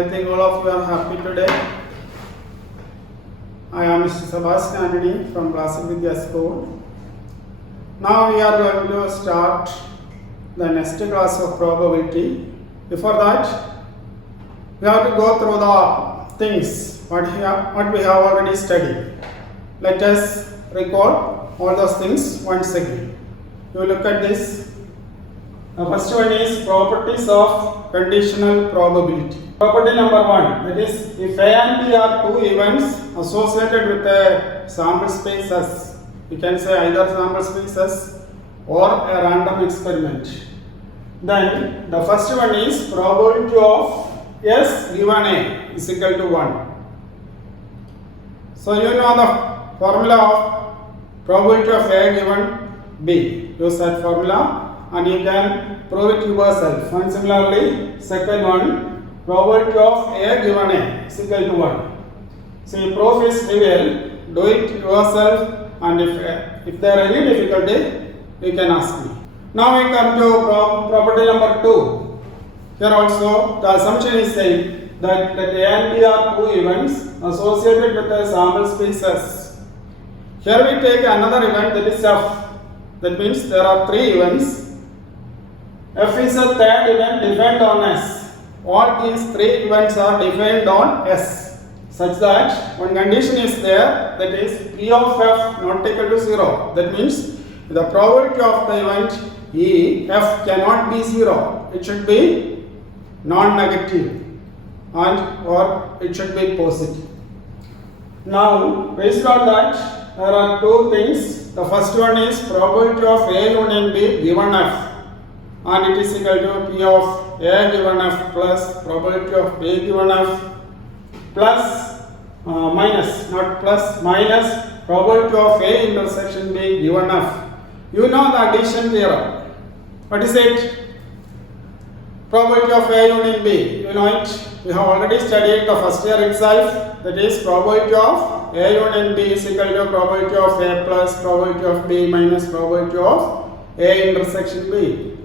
I think all of you are happy today. I am Mr. Sebastian Anthony from Classic Vidya School. Now we are going to start the next class of probability. Before that, we have to go through the things what we have already studied. Let us recall all those things once again. You look at this. The first one is properties of conditional probability. Property number 1, that is, if A and B are two events associated with a sample space S, we can say either sample space S or a random experiment. Then the first one is probability of S given A is equal to 1. So you know the formula of probability of A given B. Use that formula and you can prove it yourself. And similarly, second one, probability of A given A is equal to 1. See, proof is trivial. Do it yourself, and if there are any difficulty, you can ask me. Now we come to property number 2. Here also, the assumption is saying that A and B are two events associated with a sample space S. Here we take another event, that is F. That means there are three events. F is a third event defined on S. All these three events are defined on S, such that one condition is there, that is P of F not equal to 0. That means the probability of the event E F cannot be 0. It should be non-negative or it should be positive. Now, based on that, there are two things. The first one is probability of A union B given F, and it is equal to P of A given F plus probability of B given F plus minus, not plus, minus probability of A intersection B given F. You know the addition theorem. What is it? Probability of A union B. You know it. We have already studied the first year itself. That is probability of A union B is equal to probability of A plus probability of B minus probability of A intersection B.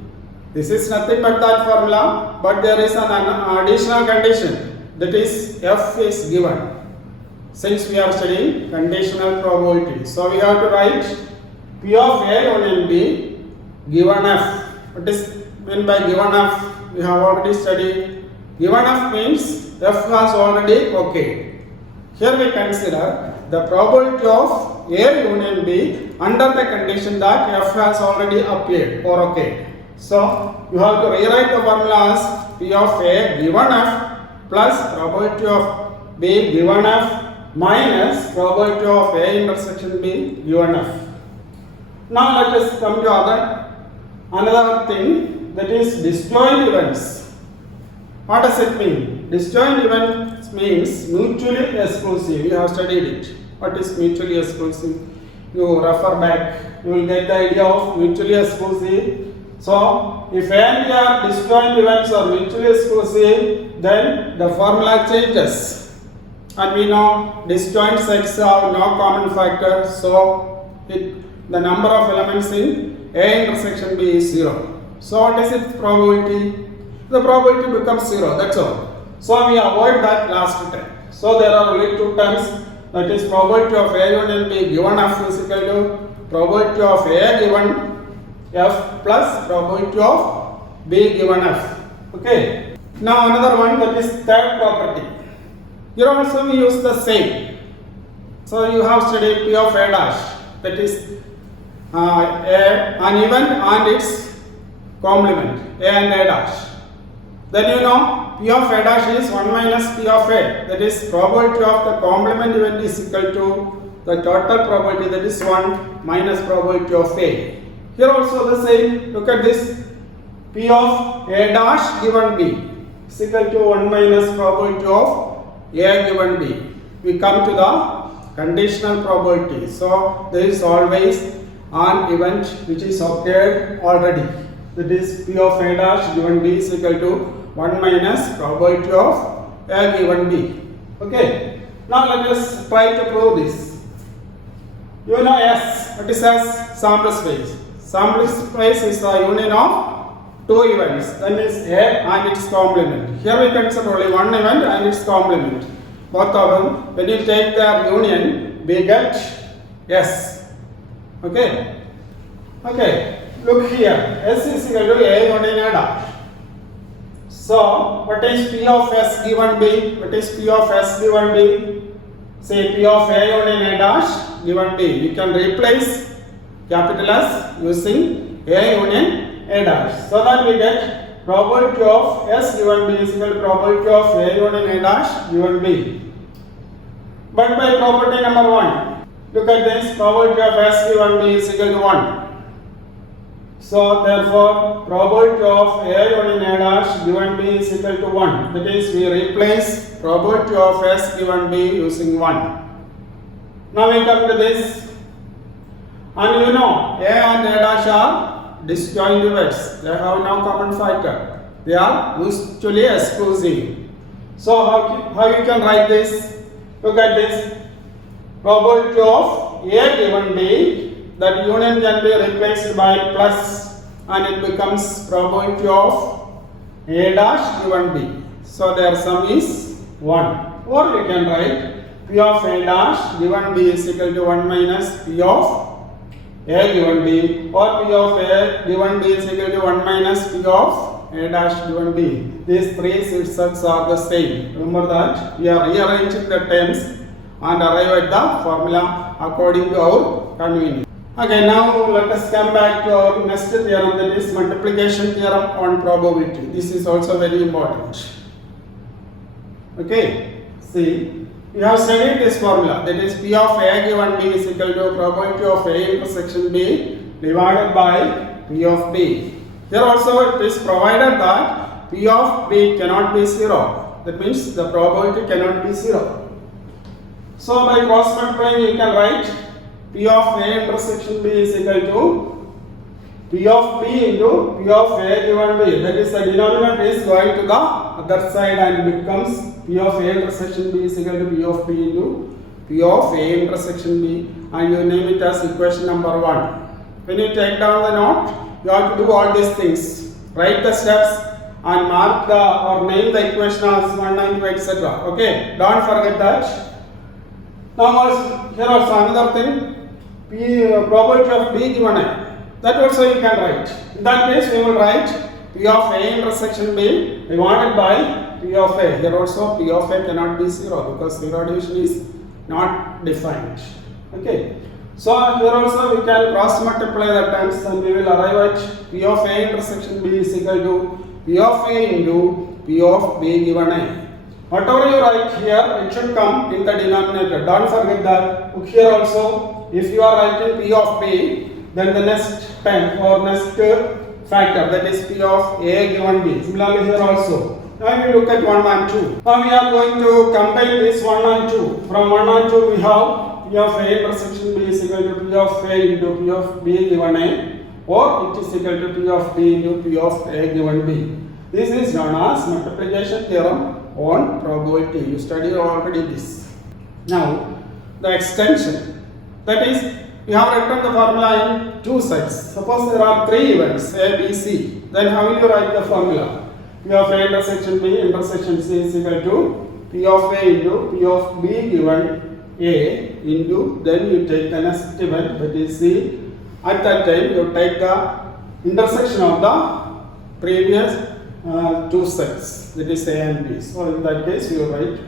This is nothing but that formula, but there is an additional condition, that is F is given. Since we are studying conditional probability, so we have to write P of A union B given F. What is meant by given F? We have already studied. Given F means F has already occurred. Here we consider the probability of A union B under the condition that F has already appeared or occurred. So you have to rewrite the formula as P of A given F plus probability of B given F minus probability of A intersection B given F. Now let us come to another thing, that is disjoint events. What does it mean? Disjoint events means mutually exclusive. We have studied it. What is mutually exclusive? You refer back, you will get the idea of mutually exclusive. So, if A and B are disjoint events or mutually exclusive, then the formula changes. And we know disjoint sets have no common factor, so the number of elements in A intersection B is 0. So, what is its probability? The probability becomes 0, that's all. So, we avoid that last term. So, there are only two terms, that is probability of A union B given F is equal to probability of A given F plus probability of B given F. Okay. Now another one, that is third property. Here also we use the same. So you have studied P of A dash, that is an event and its complement A and A dash. Then you know P of A dash is 1 minus P of A, that is probability of the complement event is equal to the total probability, that is 1 minus probability of A. Here also the same, look at this, P of A dash given B is equal to 1 minus probability of A given B. We come to the conditional probability. So there is always an event which is occurred already. That is P of A dash given B is equal to 1 minus probability of A given B. Okay. Now let us try to prove this. You know S, what is S? Sample space. Sample space is the union of two events, then is A and its complement. Here we consider only one event and its complement. Both of them, when you take their union, we get S. Okay. Okay. Look here. S is equal to A union A dash. So, what is P of S given B? What is P of S given B? Say P of A union A dash given B. You can replace capital S using A union A dash. So that we get probability of S given B is equal to probability of A union A dash given B. But by property number 1, look at this, probability of S given B is equal to 1. So therefore, probability of A union A dash given B is equal to 1. That is, we replace probability of S given B using 1. Now we come to this, and you know A and A dash are disjoint events. They have no common factor. They are mutually exclusive. So how you can write this? Look at this. Probability of A given B, that union can be replaced by plus and it becomes probability of A dash given B. So their sum is 1. Or you can write P of A dash given B is equal to 1 minus P of A given B, or P of A given B is equal to 1 minus P of A dash given B. These three sets are the same. Remember that we are rearranging the terms and arrive at the formula according to our convenience. Okay, now let us come back to our next theorem, that is multiplication theorem on probability. This is also very important. Okay, see, we have studied this formula, that is P of A given B is equal to probability of A intersection B divided by P of B. Here also it is provided that P of B cannot be 0. That means the probability cannot be 0. So by cross multiplying you can write P of A intersection B is equal to P of B into P of A given B. That is, the denominator is going to the other side and becomes P of A intersection B is equal to P of B into P of A intersection B, and you name it as equation number 1. When you take down the note, you have to do all these things. Write the steps and mark the or name the equation as 1 and 2, etc. Okay, don't forget that. Now here also another thing. Probability of B given A, that also you can write. In that case we will write P of A intersection B divided by P of A. Here also P of A cannot be 0 because 0 division is not defined. Okay, so here also we can cross multiply the terms and we will arrive at P of A intersection B is equal to P of A into P of B given A. Whatever you write here, it should come in the denominator. Don't forget that. Look here also, if you are writing P of B, then the next term or next factor, that is P of A given B. Similarly here also. Now we look at 1 and 2. Now we are going to combine this 1 and 2. From 1 and 2 we have P of A intersection B is equal to P of A into P of B given A, or it is equal to P of B into P of A given B. This is known as multiplication theorem on probability. You studied already this. Now the extension, that is, we have written the formula in two sets. Suppose there are three events A, B, C. Then how will you write the formula? P of A intersection B intersection C is equal to P of A into P of B given A into, then you take the next event, that is C. At that time you take the intersection of the previous two sets, that is A and B. So in that case we will write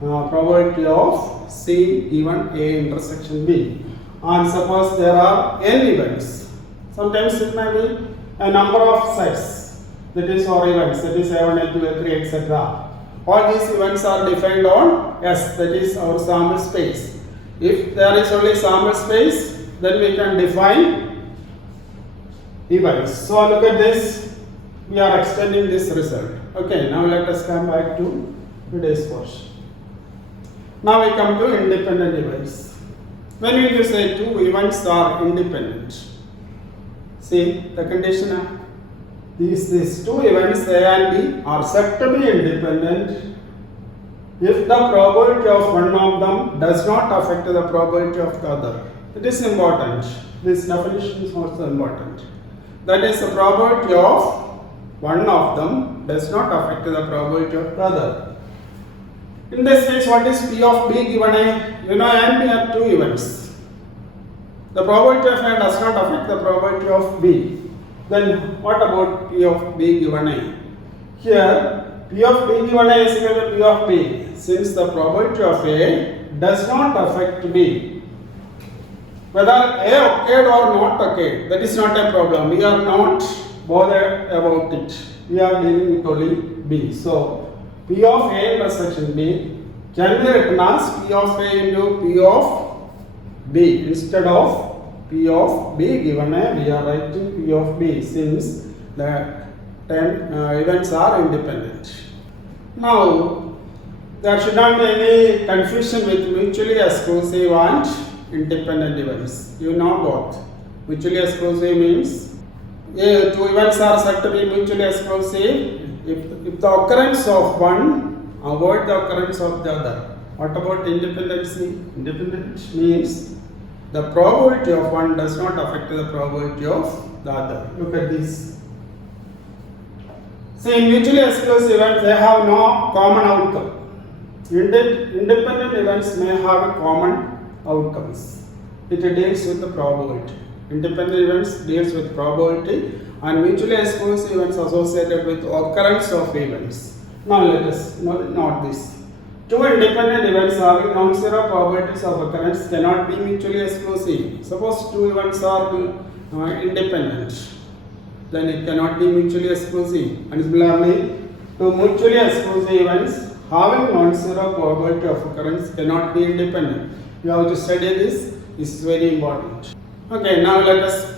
probability of C given A intersection B. And suppose there are n events, sometimes it may be a number of sets, that is or events, that is A1, A2, A3, etc. All these events are defined on S, that is our sample space. If there is only sample space, then we can define events. So look at this, we are extending this result. Okay, now let us come back to today's course. Now we come to independent events. When we say two events are independent, see the condition, these two events A and B are said to be independent if the probability of one of them does not affect the probability of the other. It is important. This definition is also important. That is, the probability of one of them does not affect the probability of the other. In this case, what is P of B given A? You know, and we have two events. The probability of A does not affect the probability of B. Then what about P of B given A? Here, P of B given A is equal to P of B. Since the probability of A does not affect B, whether A occurred or not occurred, that is not a problem. We are not bothered about it. We are dealing with only B. So, P of A intersection B can be written as P of A into P of B. Instead of P of B given A, we are writing P of B since the 10 events are independent. Now, there should not be any confusion with mutually exclusive and independent events. You know both. Mutually exclusive means two events are said to be mutually exclusive if the occurrence of one avoid the occurrence of the other. What about independency? Independent means the probability of one does not affect the probability of the other. Look at this. See, in mutually exclusive events, they have no common outcome. Independent events may have common outcomes. It deals with the probability. Independent events deals with probability, and mutually exclusive events associated with occurrence of events. Now let us note this. Two independent events having non-zero probabilities of occurrence cannot be mutually exclusive. Suppose two events are independent, then it cannot be mutually exclusive. And similarly, two mutually exclusive events having non-zero probability of occurrence cannot be independent. You have to study this. This is very important. Okay, now let us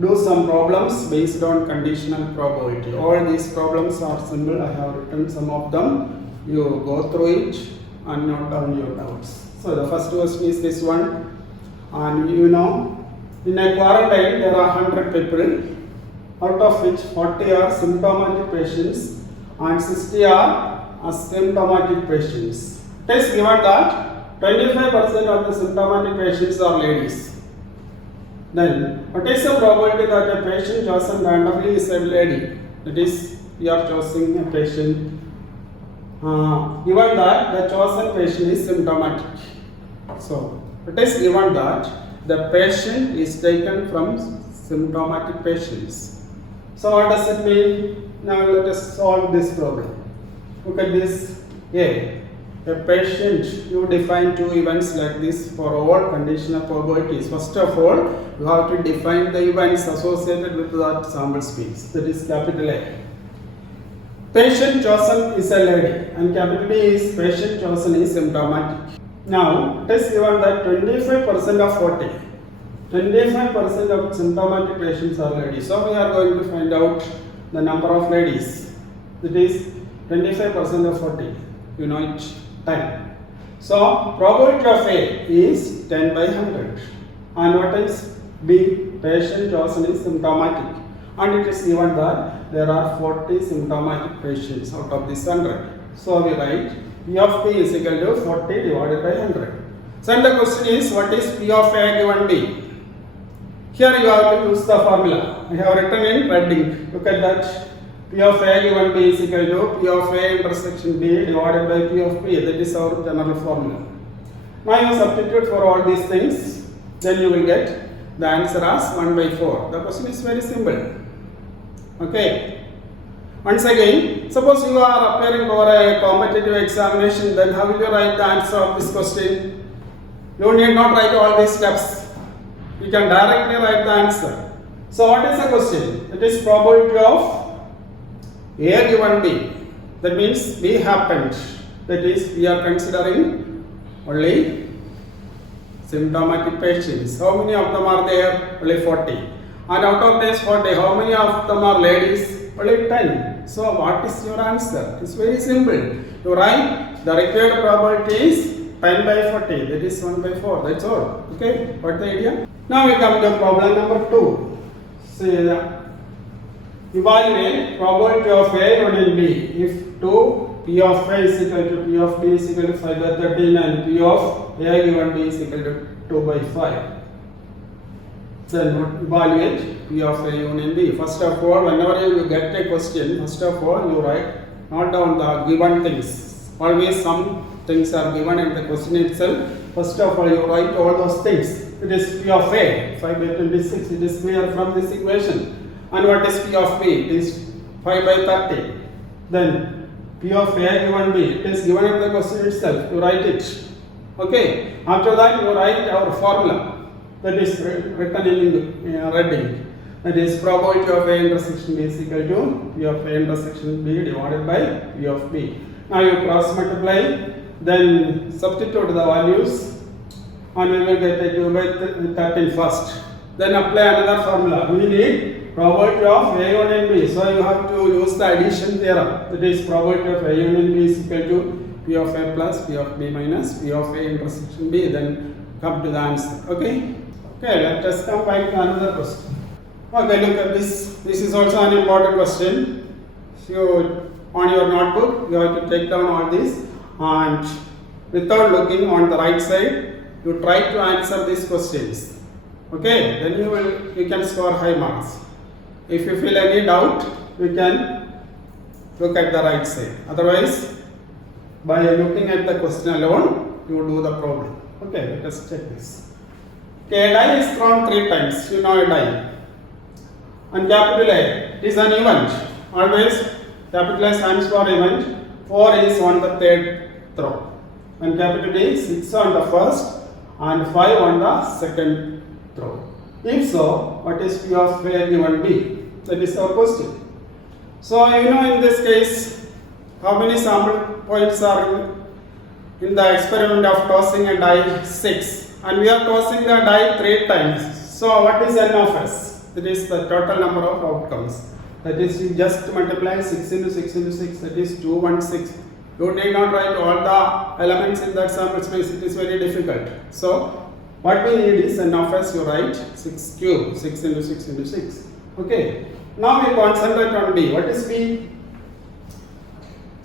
do some problems based on conditional probability. All these problems are simple. I have written some of them. You go through it and note down your doubts. So the first question is this one. And you know, in a quarantine there are 100 people, out of which 40 are symptomatic patients and 60 are asymptomatic patients. It is given that 25% of the symptomatic patients are ladies. Then, what is the probability that a patient chosen randomly is a lady? That is, we are choosing a patient given that the chosen patient is symptomatic. So, it is given that the patient is taken from symptomatic patients. So, what does it mean? Now, let us solve this problem. Look at this. A patient, you define two events like this for all conditional probabilities. First of all, you have to define the events associated with that sample space. That is capital A. Patient chosen is a lady, and capital B is patient chosen is symptomatic. Now, it is given that 25% of 40. 25% of symptomatic patients are ladies. So, we are going to find out the number of ladies. That is 25% of 40. You know it, 10. So, probability of A is 10 by 100. And what is B? Patient chosen is symptomatic. And it is given that there are 40 symptomatic patients out of this 100. So, we write P of P is equal to 40 divided by 100. So, the question is, what is P of A given B? Here you have to use the formula. I have written in red ink. Look at that. P of A given B is equal to P of A intersection B divided by P of P. That is our general formula. Now you substitute for all these things. Then you will get the answer as 1 by 4. The question is very simple. Okay. Once again, suppose you are appearing for a competitive examination, then how will you write the answer of this question? You need not write all these steps. You can directly write the answer. So what is the question? It is probability of A given B. That means B happened. That is, we are considering only symptomatic patients. How many of them are there? Only 40. And out of these 40, how many of them are ladies? Only 10. So what is your answer? It's very simple. You write the required probability is 10 by 40. That is 1 by 4. That's all. Okay? What the idea? Now we come to problem number 2. Say that. Evaluate probability of A union B if 2 P of A is equal to P of B is equal to 5 by 13 and P of A given B is equal to 2 by 5. Then evaluate P of A union B. First of all, whenever you get a question, first of all you write not down the given things. Always some things are given in the question itself. First of all you write all those things. It is P of A, 5 by 26, it is clear from this equation. And what is P of B? It is 5 by 30. Then P of A given B, it is given in the question itself. You write it. Okay. After that you write our formula. That is written in red ink. That is probability of A intersection B is equal to P of A intersection B divided by P of B. Now you cross multiply, then substitute the values, and we will get a 2 by 13 first. Then apply another formula. We need probability of A union B. So you have to use the addition theorem. That is probability of A union B is equal to P of A plus P of B minus P of A intersection B. Then come to the answer. Okay. Okay, let us come back to another question. Okay, look at this. This is also an important question. So, on your notebook, you have to take down all this, and without looking on the right side, you try to answer these questions. Okay, then you can score high marks. If you feel any doubt, you can look at the right side. Otherwise, by looking at the question alone, you do the problem. Okay, let us check this. Okay, a die is thrown 3 times. You know a die. And capital A is an event. Always capital A stands for event. 4 is on the third throw. And capital D is 6 on the first and 5 on the second throw. If so, what is P of A given B? That is our question. So you know in this case, how many sample points are in the experiment of tossing a die? 6. And we are tossing the die 3 times. So what is n of s? That is the total number of outcomes. That is, you just multiply 6 into 6 into 6. That is 216. You need not write all the elements in that sample space. It is very difficult. So what we need is n of s. You write 6 cube. 6 into 6 into 6. Okay. Now we concentrate on B. What is B?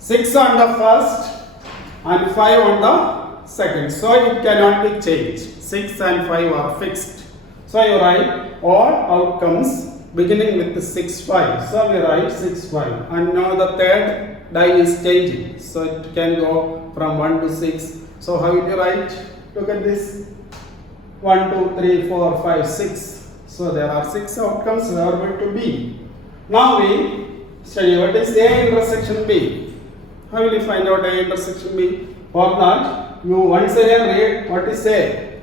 6 on the first and 5 on the second, so it cannot be changed. 6 and 5 are fixed. So you write all outcomes beginning with the 6 5. So we write 6 5. And now the third die is changing. So it can go from 1 to 6. So how will you write? Look at this. 1 2 3 4 5 6. So there are 6 outcomes available to B. Now we study what is A intersection B. How will you find out A intersection B? For that, you once again read what is A.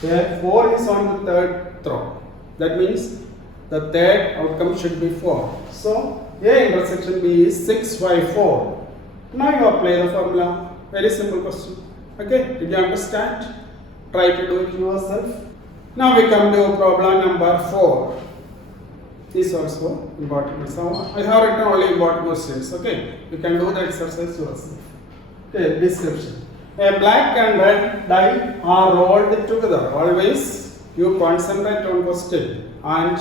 There 4 is on the third throw. That means the third outcome should be 4. So A intersection B is 6 5 4. Now you apply the formula. Very simple question. Okay, did you understand? Try to do it yourself. Now we come to problem number 4. This also important. So I have written only important questions. Okay, you can do the exercise yourself. Okay, description. A black and red die are rolled together. Always you concentrate on question and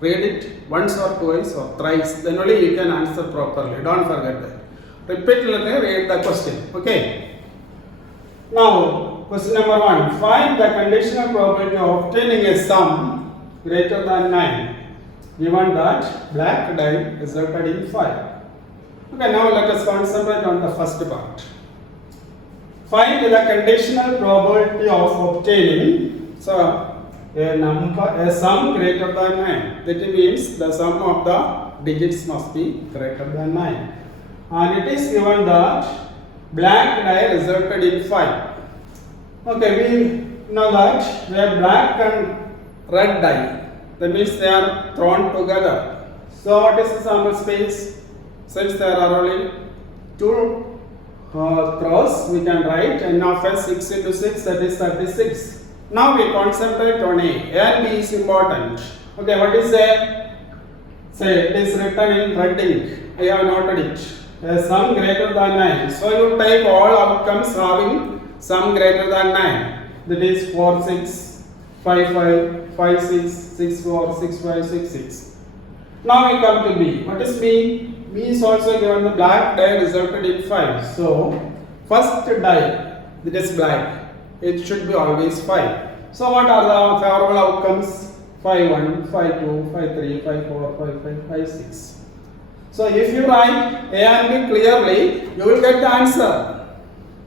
read it once or twice or thrice. Then only you can answer properly. Don't forget that. Repeatedly read the question. Okay. Now, question number 1. Find the conditional probability of obtaining a sum greater than 9. Given that black die resulted in 5. Okay, now let us concentrate on the first part. Find the conditional probability of obtaining a sum greater than 9. That means the sum of the digits must be greater than 9. And it is given that black die resulted in 5. Okay, we know that where black and red die, that means they are thrown together. So what is the sample space? Since there are only 2 throws, we can write n of s 6 into 6, that is 36. Now we concentrate on A. A and B is important. Okay, what is A? Say it is written in red ink. I have noted it. A sum greater than 9. So you type all outcomes having sum greater than 9. That is 4 6, 5 5, 5 6, 6 4, 6 5, 6 6. Now we come to B. What is B? B is also given the black die resulted in 5. So first die, that is black, it should be always 5. So what are the favorable outcomes? 5 1, 5 2, 5 3, 5 4, 5 5, 5 6. So if you write A and B clearly, you will get the answer.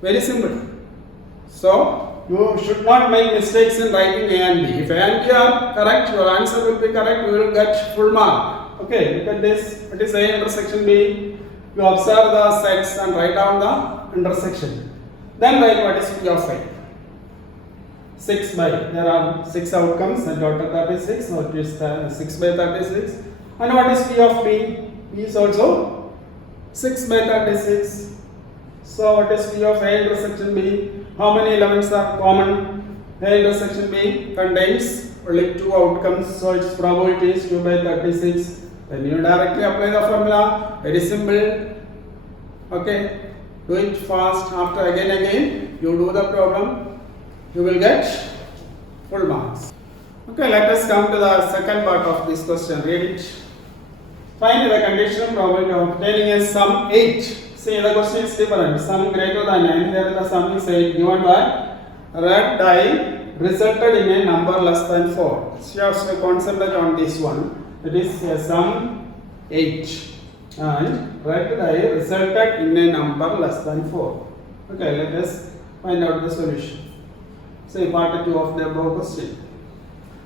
Very simple. So you should not make mistakes in writing A and B. If A and B are correct, your answer will be correct. You will get full mark. Okay, look at this. What is A intersection B? You observe the sets and write down the intersection. Then write what is P of A. 6 by, there are 6 outcomes and total 36, so it is 6 by 36. And what is P of B? P is also 6 by 36. So what is P of A intersection B? How many elements are common? A intersection B contains only 2 outcomes, so its probability is 2 by 36. Then you directly apply the formula. Very simple. Okay, do it fast. After again you do the problem. You will get full marks. Okay, let us come to the second part of this question. Read it. Find the conditional probability of obtaining a sum 8. See, the question is different. Sum greater than 9. Here the sum is 8. Given that red die resulted in a number less than 4. So you have to concentrate on this one. It is a sum 8. And red die resulted in a number less than 4. Okay, let us find out the solution. Say part 2 of the above question.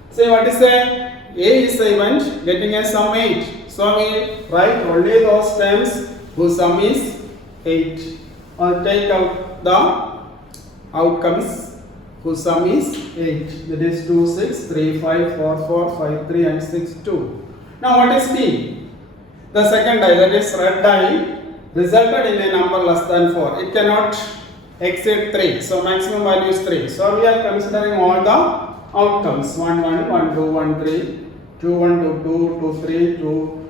Say what is A? A is the event getting a sum 8. So we write only those terms whose sum is 8. Or take out the outcomes whose sum is 8. That is 2, 6, 3, 5, 4, 4, 5, 3 and 6, 2. Now what is B? The second die, that is red die, resulted in a number less than 4. It cannot exceed 3. So maximum value is 3. So we are considering all the outcomes. 1, 1, 1, 2, 1, 3, 2, 1, 2, 2, 2, 3, 2,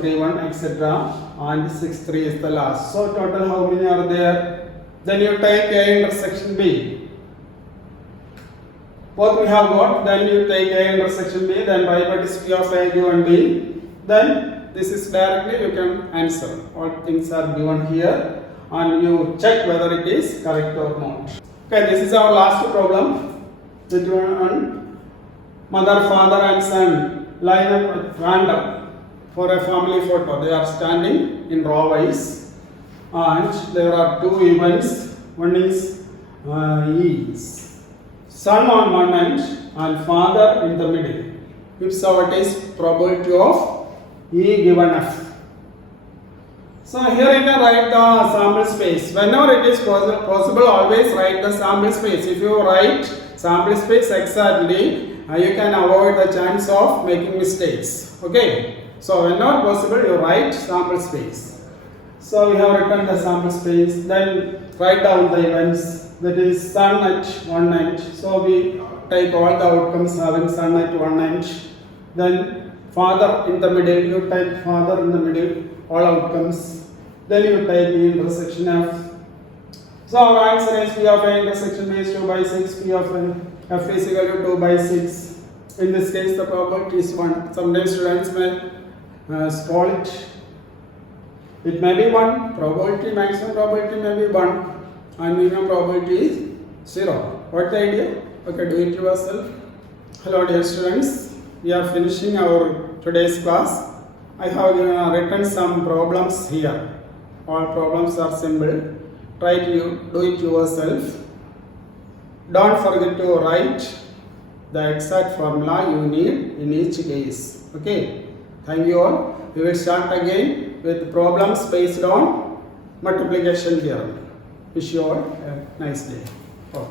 3, 1, etc. And 6, 3 is the last. So total how many are there? Then you take A intersection B. Both we have got. Then you take A intersection B. Then write what is P of A given B. Then this is directly you can answer. All things are given here. And you check whether it is correct or not. Okay, this is our last problem. The one mother, father and son line up at random for a family photo. They are standing in row wise and there are 2 events. One is son on one end and father in the middle. If so, what is probability of E given F? So here you can write the sample space. Whenever it is possible, always write the sample space. If you write sample space exactly, you can avoid the chance of making mistakes. Okay. So whenever possible, you write sample space. So we have written the sample space. Then write down the events. That is son at one end. So we take all the outcomes having son at one end. Then father in the middle. You type father in the middle. All outcomes. Then you type the intersection F. So our answer is P of A intersection B is 2 by 6. P of F is equal to 2 by 6. In this case, the probability is 1. Sometimes students may call it. It may be 1. Probability, maximum probability may be 1. And minimum probability is 0. What's the idea? Okay, do it yourself. Hello dear students. We are finishing our today's class. I have written some problems here. All problems are simple. Try to do it yourself. Don't forget to write the exact formula you need in each case. Okay. Thank you all. We will start again with problems based on multiplication theorem. Wish you all a nice day. Okay.